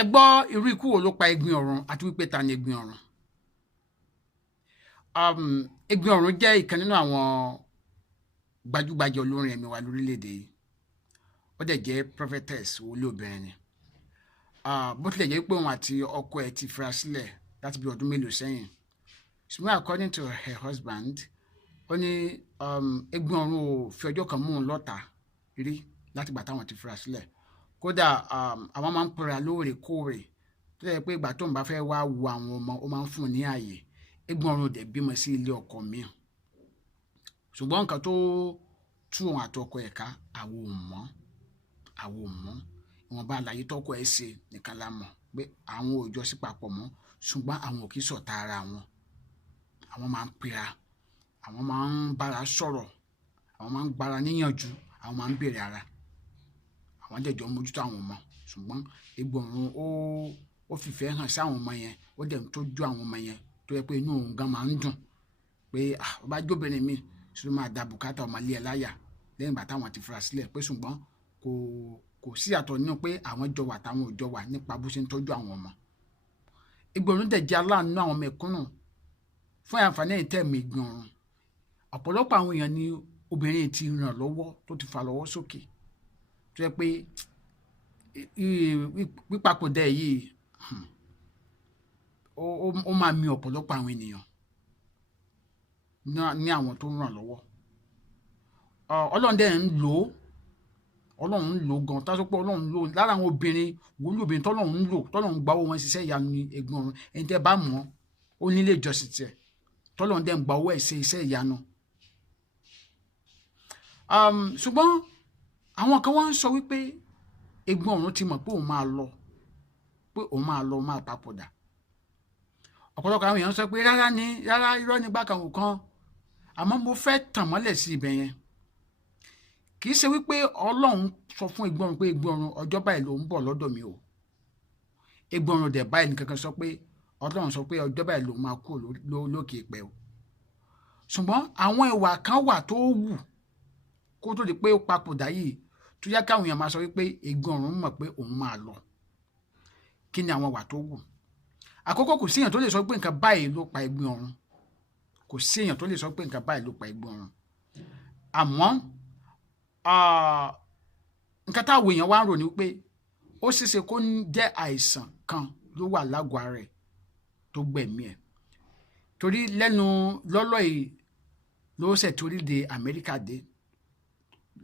ẹ gbọ́ irú ikú wo ló pa Ẹ̀gbin Ọ̀run àti wípé ta ni Ẹ̀gbin Ọ̀run. Ẹ̀gbin Ọ̀run jẹ́ ìkan nínú àwọn gbajúgbajà olórin ẹ̀mí wa lórílẹ̀‐èdè yìí. Ó dẹ̀ jẹ́ prophetess wòlíì obìnrin ni. Bó tilẹ̀ jẹ́ pé òun àti ọkọ ẹ̀ ti fira sílẹ̀ láti bí ọdún mélòó sẹ́yìn, ṣùgbọ́n according to her husband, ó ní Ẹ̀gbin Ọ̀run ò fi ọjọ́ kan mú un lọ́tà rí láti gbà táwọn ti fira sílẹ̀. Kódà àwọn máa ń pera lóòrèkóòrè tó yẹ pé ìgbà tó ń bá fẹ́ wá wo àwọn ọmọ ó máa ń fún un ní ààyè. Ẹ̀gbin Ọ̀run dẹ̀ bímọ sí ilé ọkọ míì, ṣùgbọ́n nǹkan tó tú òun àti ọkọ ẹ̀ ká àwọn ò mọ̀ ìwọ̀nba àlàyé tọ́kọ ẹ̀ ṣe nìkan la mọ̀ pé àwọn ò jọ sí papọ̀ mọ́, ṣùgbọ́n àwọn ò kì í ṣọ̀tá ara wọn. Àwọn máa ń pera, àwọn máa ń bára sọ̀rọ̀, àwọn máa ń gbára níyànjú, àwọn máa ń béèrè ara, àwọn dẹ̀jọ́ mójútó àwọn ọmọ. Ṣùgbọ́n Ẹ̀gbin Ọ̀run ó fìfẹ́ hàn sí àwọn ọmọ yẹn, ó dẹ̀ ń tọ́jú àwọn ọmọ yẹn tó yẹ pé inú òun gan máa ń dùn pé ó bá jóbìnrin mi ṣe ló máa da bùkátà ọmọ ilé ẹ̀ láyà lẹ́yìn ìgbà táwọn ti fira sílẹ̀, pé ṣùgbọ́n kò sí àtọ̀ nínú pé àwọn jọ wà táwọn ò jọ wà nípa bó ṣe ń tọ́jú àwọn ọmọ. Ẹ̀gbin Ọ̀run dẹ̀ jẹ́ aláàánú àwọn mẹ̀kúnnù. Fún àǹfààní ẹ̀yin tẹ́ mi Ẹ̀gbin Ọ̀run, ọ̀pọ̀lọpọ̀ àwọn èèyàn ni obìnrin ti ràn lọ́wọ́ tó ti fà lọ́wọ́ sókè tó yẹ pé pípapòdà yìí ó máa mi ọ̀pọ̀lọpọ̀ àwọn ènìyàn ní àwọn tó ń ràn lọ́wọ́. Ọlọ́run dẹ̀ ń lò ó, Ọlọ́run ń lò ó gan, tá a sọ pé Ọlọ́run ń lò ó lára àwọn obìnrin wòlíì obìnrin tọ́lọ́run ń lò, tọ́lọ́run gba owó wọn ṣiṣẹ́ ìyanu ní Ẹ̀gbin Ọ̀run. Ẹni tẹ́ bá mọ̀ ó nílé ìjọsìn tiẹ̀ tọ́lọ́run dẹ̀ ń gba owó ẹ̀ ṣe iṣẹ́ ìyanu. Ṣùgbọ́n àwọn kan wá ń sọ wípé Ẹ̀gbin Ọ̀run ti mọ̀ pé òun máa lọ, máa papòdà. Ọ̀pọ̀lọpọ̀ àwọn èèyàn sọ pé rárá irọ́ ní bákan kan, àmọ́ mo fẹ́ tàn mọ́lẹ̀ sí ibẹ̀ yẹn. Kì í ṣe wípé Ọlọ́run sọ fún Ẹ̀gbin Ọ̀run pé Ẹ̀gbin Ọ̀run ọjọ́ báyìí ló ń bọ̀ lọ́dọ̀ mi o. Ẹ̀gbin Ọ̀run dẹ̀ báyìí nìkankan sọ pé Ọlọ́run sọ pé ọjọ́ báyìí ló máa kú lókè ìpẹ́ o. Ṣùgbọ́n àwọn ìwà kan wà tó wù kó tó di pé ó papòdà yìí tó yá káwọn èèyàn máa sọ wípé Ẹ̀gbin Ọ̀run mọ̀ pé òun máa lọ. Kí ni àwọn ìwà tó wù? Àkọ́kọ́, kò sí èèyàn tó lè sọ pé nǹkan báyìí ló pa Ẹ̀gbin Ọ̀run. Kò sí èèyàn tó lè sọ pé nǹkan báyìí ló pa Ẹ̀gbin Ọ̀run. Àmọ́ nǹkan táwọn èèyàn wá ń rò ní pé ó ṣeéṣe kó jẹ́ àìsàn kan ló wà lágọ̀ọ́ ara ẹ̀ tó gbẹ̀mí ẹ̀. Torí lẹ́nu lọ́lọ́ yìí ló ṣẹ̀ torí de Amẹ́ríkà dé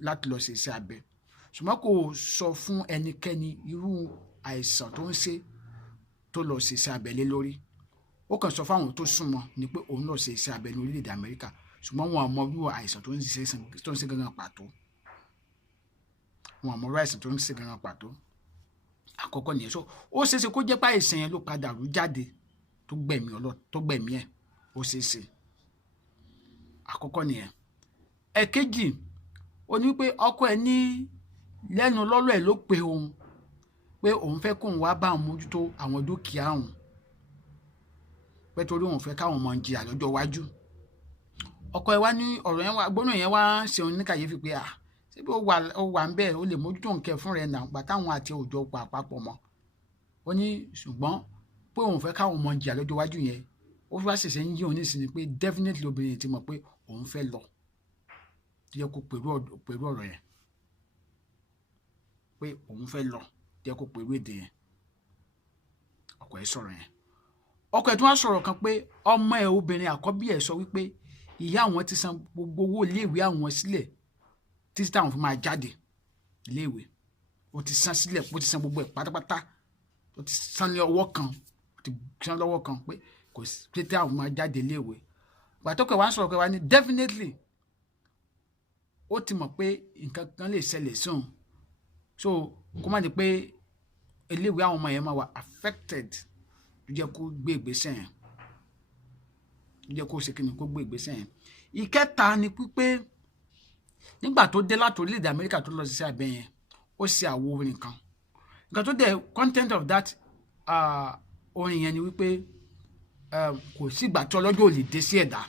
láti lọ ṣe iṣẹ́ abẹ, ṣùgbọ́n kò sọ fún ẹnikẹ́ni irú àìsàn tó ń ṣe tó lọ ṣe iṣẹ́ abẹ lé lórí. Ó kàn sọ fáwọn tó súnmọ́ ni pé òun lọ ṣe iṣẹ́ abẹ ní orílẹ̀-èdè Amẹ́ríkà, ṣùgbọ́n wọn ò mọ irú àìsàn tó ń ṣe gangan pàtó. Àkọ́kọ́ nìyẹn. So ó ṣeéṣe kó jẹ́ pé àìsàn yẹn ló padà rú jáde tó gbẹ̀mí ẹ̀, ó ṣeéṣe. Àkọ́kọ́ nìyẹn. Ẹ̀kejì, ó ní pé ọkọ ẹ̀ ní lẹ́nu lọ́lọ́ ẹ̀ ló pe òun pé òun fẹ́ kóun wá bá òun mójútó àwọn dúkìá òun, pé torí òun fẹ́ káwọn ọmọ jìyà lọ́jọ́ iwájú. Ọkọ ẹ̀ wá ní ọ̀rọ̀ yẹn wá, gbóná yẹn wá ṣe òun ní kàyéfì pé síbi ó wà ń bẹ́ẹ̀ ó lè mójútó nǹkan fún rẹ̀ náà gbà táwọn àti òòjọ́ pa àpapọ̀ mọ́. Ó ní ṣùgbọ́n pé òun fẹ́ káwọn ọmọ jìyà lọ́jọ́ iwájú yẹn, ó wá ṣẹ̀ṣẹ̀ ń yí òun nísìnyí pé definitely obìnrin ti mọ̀ pé òun fẹ́ lọ, tó yẹ kó pẹ̀lú ọ̀rọ̀ yẹn pé òun fẹ́ lọ, tó yẹ kó pẹ̀lú èdè yẹn. Ọkọ ẹ̀ sọ̀rọ̀ yẹn. Ọkọ ẹ̀ tún wá sọ̀rọ̀ kan pé ọmọ ẹ̀ obìnrin àkọ́bí ẹ̀ sọ wípé ìyá àwọn ti san gbogbo owó iléèwé àwọn sílẹ̀ títí táwọn fi máa jáde iléèwé. Ó ti san sílẹ̀, ó ti san gbogbo ẹ̀ pátápátá, ó ti san lọ́wọ́ kan, pé kò sí pé táwọn máa jáde iléèwé. Gbàtọ́kọ̀ wá ń sọ̀rọ̀ kan wá ní definitely ó ti mọ̀ pé nǹkan kan lè ṣẹlẹ̀ sóun, so kó má di pé iléèwé àwọn ọmọ yẹn máa wà affected, ló jẹ́ kó gbé ìgbésẹ̀ yẹn, ló jẹ́ kó ṣe kíni, kó gbé ìgbésẹ̀ yẹn. Ìkẹta ni pípé nígbà tó dé láti orílẹ̀-èdè Amẹ́ríkà tó lọ sí abẹ yẹn, ó ṣe àwo orin kan. Nǹkan tó dẹ̀ content of that orin yẹn ni wípé kò sígbà tí ọlọ́jọ́ ò lè dé sí ẹ̀dá,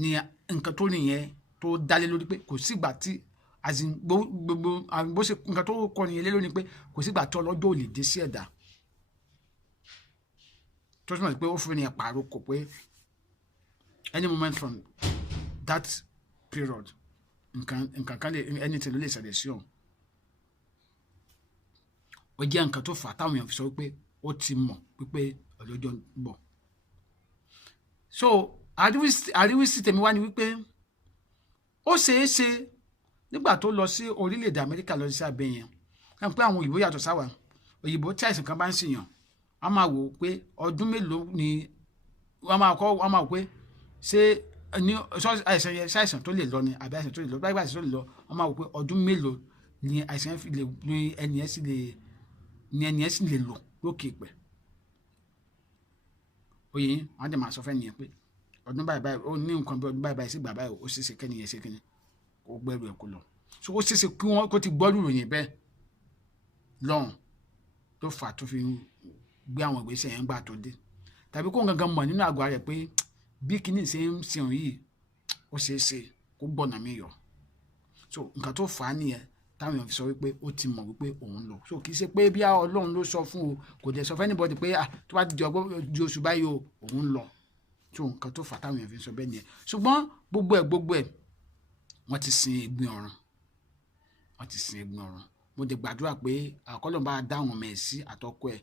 ni nǹkan tó nìyẹn tó dálé lórí pé kò sígbà tí as in gbogbo bó ṣe nǹkan tó kọ́ ni ilé lónìí pé kò sígbà tí ọlọ́jọ́ ò lè dé sí ẹ̀dá tó túmọ̀ sí pé ó fún ní ẹ̀pàrọ̀ kò pé any moment from that period nǹkan kan lè anything ló lè ṣẹlẹ̀ sí òun ó jẹ́ nǹkan tó fà á táwọn èèyàn fi sọ wípé ó ti mọ̀ wípé ọlọ́jọ́ ń bọ̀ so àríwísí tèmi wá ni wípé ó ṣeé ṣe nígbà tó lọ sí orílẹ̀-èdè Amẹ́ríkà lọ sí abẹ́ yẹn ẹ̀ pé àwọn òyìnbó yàtọ̀ sáwà òyìnbó tí àìsàn kan bá ń ṣèyàn a máa wò pé ọdún mélòó ni wọ́n máa wò pé ṣé ní àìsàn yẹn ṣàìsàn tó lè lọ ni àbí àìsàn tó lè lọ báyìí àìsàn tó lè lọ wọ́n máa wò pé ọdún mélòó ni àìsàn yẹn fi lè ní ẹni yẹn sì lè lò lókè pẹ̀ oyè yín wọ́n á dẹ̀ máa sọ fẹ́ nìyẹn pé ọdún báyìí ó ní nǹkan bí ọdún báyìí sí gbà báyìí ó ṣeéṣe kẹ́ni yẹn ṣe kíni kó gbẹ́rù ẹ̀ kó lọ so ó ṣeéṣe kí wọ́n kó ti gbọ́rù ròyìn bẹ́ẹ̀ lọ́hùn tó fà tó fi gbé àwọn ìgbésẹ̀ yẹn gbà tó dé tàbí kó gangan mọ̀ nínú àgọ́ rẹ̀ pé bí kíní ṣe ń ṣe òun yìí ó ṣeéṣe kó gbọ̀nà mi yọ so nǹkan tó fà á nìyẹn táwọn èèyàn fi sọ wípé ó ti mọ̀ wípé òun lọ so kì í ṣe pé bí Ọlọ́run ló sọ fún o kò dẹ̀ sọ fún anybody pé tó bá di oṣù báyìí o òun lọ so nǹkan tó fà táwọn èèyàn fi sọ bẹ́ẹ̀ nìyẹn ṣùgbọ́n gbogbo ẹ̀ wọ́n ti sin egbin ọ̀run mo dẹ̀ gbàdúrà pé kọ́lọ́n bá dá àwọn ọmọ ẹ̀ sí àtọkọ ẹ̀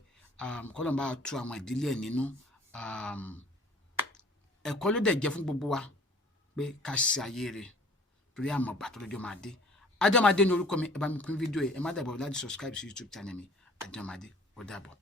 kọ́lọ́n bá tú àwọn ìdílé ẹ̀ nínú ẹ̀kọ́ ló dẹ̀ jẹ́ fún gbogbo wa pé ká ṣe ayé rẹ̀ torí àmọ̀ gbà tó lọ́jọ́ máa dé Àjọmádé ní orúkọ mi ẹ bá mi pín fídíò ẹ má dàbọ̀ láti subscribe sí YouTube channel mi Àjọmádé ó dàbọ̀.